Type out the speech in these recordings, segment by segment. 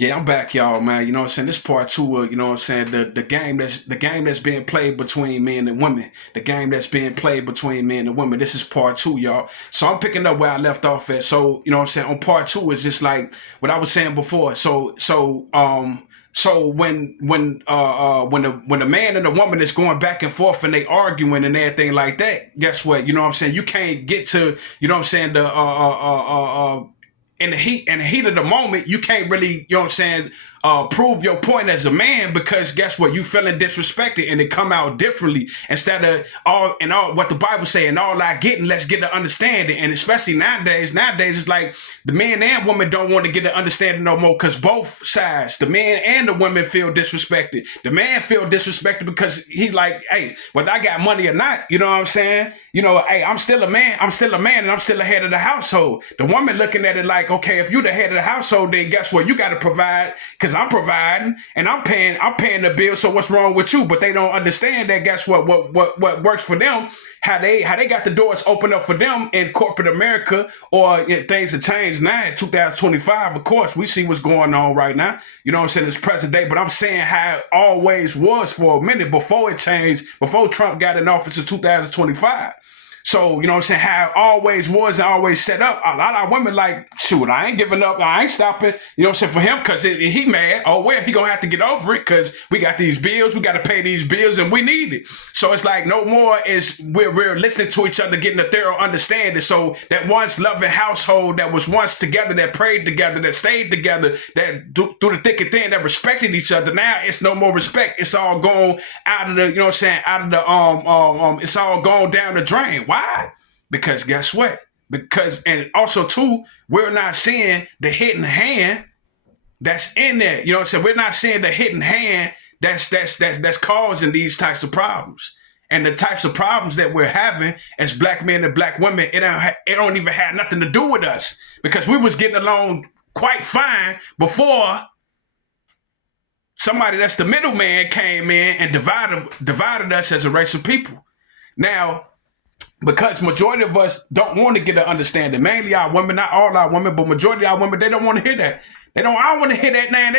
Yeah, I'm back, y'all, man. You know what I'm saying? This part two of, you know what I'm saying, the game that's being played between men and women. The game that's being played between men and women. This is part two, y'all. So I'm picking up where I left off at. So, you know what I'm saying, on part two is just like what I was saying before. So when the man and the woman is going back and forth and they arguing and everything like that, guess what? You know what I'm saying? You can't get to, you know what I'm saying, the in the heat of the moment, you can't really, you know what I'm saying, prove your point as a man, because guess what? You feeling disrespected and it come out differently instead of all what the Bible say, and all I getting, let's get the understanding. And especially nowadays it's like the man and woman don't want to get the understanding no more, because both sides, the man and the woman, feel disrespected. The man feel disrespected because he like, hey, whether I got money or not, you know what I'm saying? You know, hey, I'm still a man, and I'm still the head of the household. The woman looking at it like, okay, if you the head of the household, then guess what? You got to provide, because I'm providing and I'm paying the bill. So what's wrong with you? But they don't understand that. Guess what works for them? How they got the doors open up for them in corporate America, or things have changed now in 2025. Of course, we see what's going on right now. You know what I'm saying? It's present day, but I'm saying how it always was for a minute before it changed, before Trump got in office in 2025. So, you know what I'm saying, how it always was and always set up. A lot of women like, shoot, I ain't giving up. I ain't stopping. You know what I'm saying, for him, because he mad. Oh, well, he going to have to get over it because we got these bills. We got to pay these bills and we need it. So it's like no more is we're listening to each other, getting a thorough understanding. So that once loving household that was once together, that prayed together, that stayed together, that through the thick and thin, that respected each other. Now it's no more respect. It's all gone out of the, you know what I'm saying, out of the, it's all gone down the drain. Why? Because guess what? Because, and also too, we're not seeing the hidden hand that's in there. You know what I'm saying? We're not seeing the hidden hand that's causing these types of problems. And the types of problems that we're having as black men and black women, it don't even have nothing to do with us, because we was getting along quite fine before somebody that's the middleman came in and divided us as a race of people. Now, because majority of us don't want to get an understanding. Mainly our women, not all our women, but majority of our women, they don't want to hear that. I don't want to hear that, man.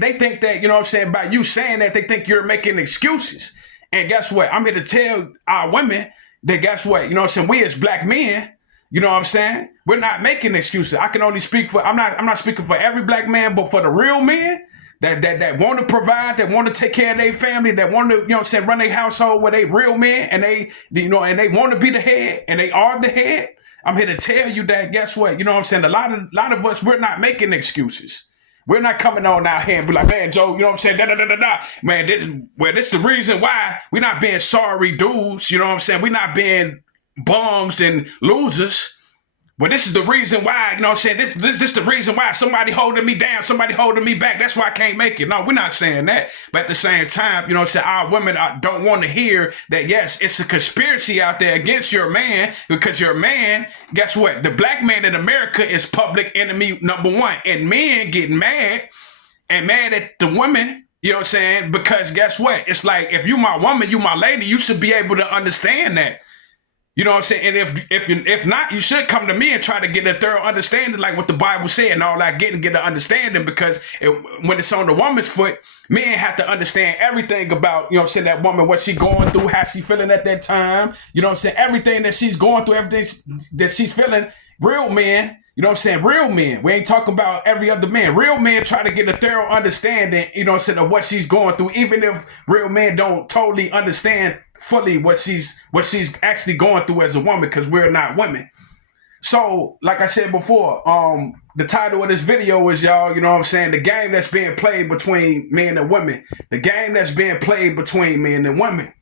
They think that, you know what I'm saying, by you saying that, they think you're making excuses. And guess what? I'm here to tell our women that, guess what? You know what I'm saying? We as black men, you know what I'm saying? We're not making excuses. I can only speak for, I'm not speaking for every black man, but for the real men, that want to provide, that want to take care of their family, that want to, you know what I'm saying, run their household with they real men, and they, you know, and they want to be the head, and they are the head. I'm here to tell you that, guess what? You know what I'm saying? A lot of us, we're not making excuses. We're not coming on out here and be like, man, Joe, you know what I'm saying? Da, da, da, da, da. Man, this the reason why we're not being sorry dudes. You know what I'm saying? We're not being bums and losers. Well, this is the reason why, you know what I'm saying? This is the reason why somebody holding me down, somebody holding me back. That's why I can't make it. No, we're not saying that. But at the same time, you know what I'm saying? Our women don't want to hear that, yes, it's a conspiracy out there against your man, because your man, guess what? The black man in America is public enemy number one. And men getting mad at the women, you know what I'm saying? Because guess what? It's like, if you my woman, you my lady, you should be able to understand that. You know what I'm saying? And if not, you should come to me and try to get a thorough understanding, like what the Bible said, and all that, get an understanding, because when it's on the woman's foot, men have to understand everything about, you know what I'm saying, that woman, what she going through, how she feeling at that time. You know what I'm saying? Everything that she's going through, everything that she's feeling. Real men, you know what I'm saying? Real men. We ain't talking about every other man. Real men try to get a thorough understanding, you know what I'm saying, of what she's going through, even if real men don't totally understand fully what she's actually going through as a woman, because we're not women. So, like I said before, the title of this video is, y'all, you know what I'm saying, the game that's being played between men and women. The game that's being played between men and women.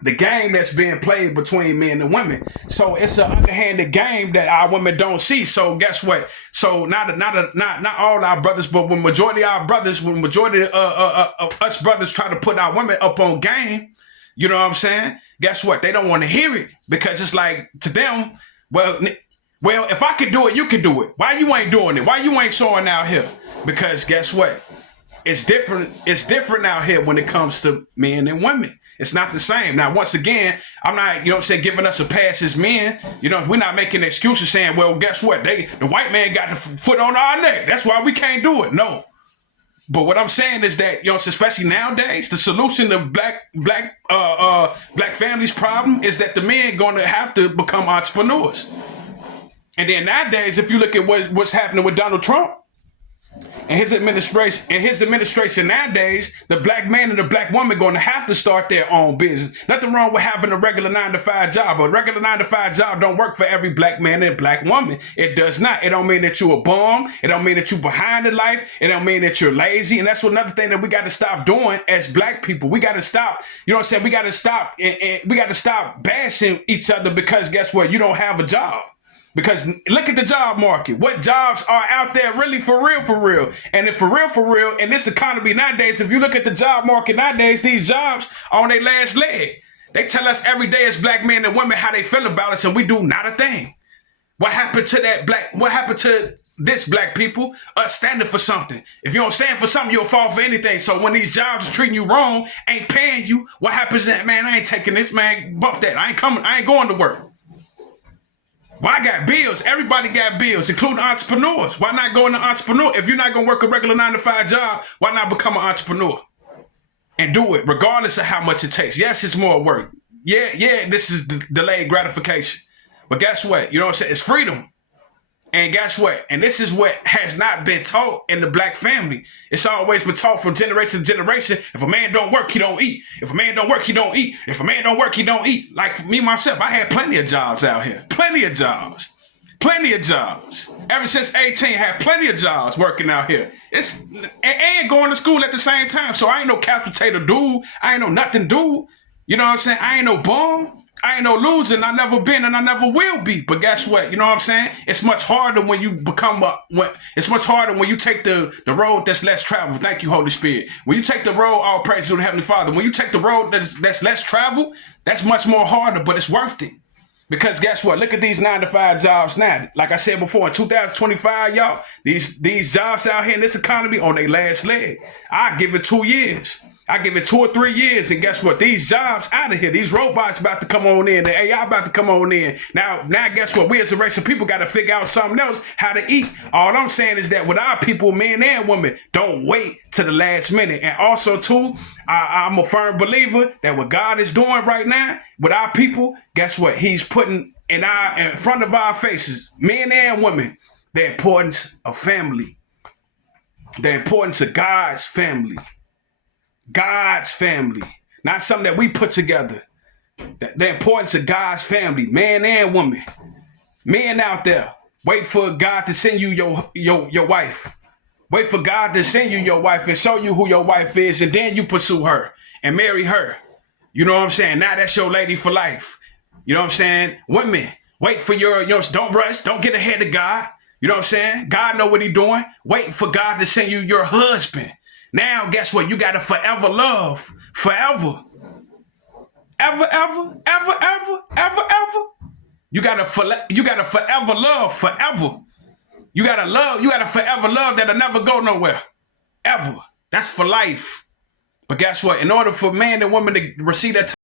The game that's being played between men and women. So it's an underhanded game that our women don't see. So guess what? So not all our brothers, but when majority of our brothers, when majority of us brothers try to put our women up on game, you know what I'm saying? Guess what? They don't want to hear it, because it's like, to them, well, if I could do it, you could do it. Why you ain't doing it? Why you ain't showing out here? Because guess what? It's different. It's different out here when it comes to men and women. It's not the same. Now, once again, I'm not, you know what I'm saying, giving us a pass as men. You know, we're not making excuses saying, well, guess what? The white man got the foot on our neck. That's why we can't do it. No. But what I'm saying is that, especially nowadays, the solution to black families' problem is that the men going to have to become entrepreneurs. And then nowadays, if you look at what's happening with Donald Trump and his administration nowadays, the black man and the black woman going to have to start their own business. Nothing wrong with having a regular 9-to-5 job, but a regular 9-to-5 job don't work for every black man and black woman. It does not. It don't mean that you a bum. It don't mean that you behind in life. It don't mean that you're lazy. And that's another thing that we got to stop doing as black people. We got to stop. You know what I'm saying? We got to stop and we got to stop bashing each other because guess what? You don't have a job. Because look at the job market. What jobs are out there really for real? And if for real, in this economy nowadays, if you look at the job market nowadays, these jobs are on their last leg. They tell us every day as black men and women how they feel about us, and we do not a thing. What happened to this black people? Us standing for something. If you don't stand for something, you'll fall for anything. So when these jobs are treating you wrong, ain't paying you, what happens is that, man, I ain't taking this, man, bump that. I ain't going to work. Well, I got bills. Everybody got bills, including entrepreneurs. Why not go into entrepreneur? If you're not going to work a regular 9-to-5 job, why not become an entrepreneur? And do it, regardless of how much it takes. Yes, it's more work. Yeah, this is delayed gratification. But guess what? You know what I'm saying? It's freedom. And guess what? And this is what has not been taught in the black family. It's always been taught from generation to generation. If a man don't work, he don't eat. If a man don't work, he don't eat. If a man don't work, he don't eat. Like for me, myself, I had plenty of jobs out here. Plenty of jobs. Ever since 18, I had plenty of jobs working out here. And going to school at the same time. So I ain't no couch potato dude. I ain't no nothing dude. You know what I'm saying? I ain't no bum. I ain't no losing. I never been and I never will be. But guess what? You know what I'm saying? It's much harder when you it's much harder when you take the road that's less traveled. Thank you, Holy Spirit. When you take the road, all praise to the Heavenly Father. When you take the road that's less traveled, that's much more harder, but it's worth it. Because guess what? Look at these 9-to-5 jobs now. Like I said before, in 2025, y'all, these jobs out here in this economy on their last leg. I give it 2 years. I give it 2 or 3 years, and guess what? These jobs out of here, these robots about to come on in, the AI about to come on in. Now guess what? We as a race of people got to figure out something else, how to eat. All I'm saying is that with our people, men and women, don't wait to the last minute. And also, too, I'm a firm believer that what God is doing right now with our people, guess what? He's putting in front of our faces, men and women, the importance of family, the importance of God's family. God's family, not something that we put together. The importance of God's family, man and woman. Men out there, wait for God to send you your wife. Wait for God to send you your wife and show you who your wife is, and then you pursue her and marry her. You know what I'm saying? Now that's your lady for life. You know what I'm saying? Women, wait for don't rush, don't get ahead of God. You know what I'm saying? God know what he's doing. Wait for God to send you your husband. Now, guess what? You got to forever love. Forever. Ever. You got to forever love. Forever. You got to forever love that'll never go nowhere. Ever. That's for life. But guess what? In order for man and woman to receive that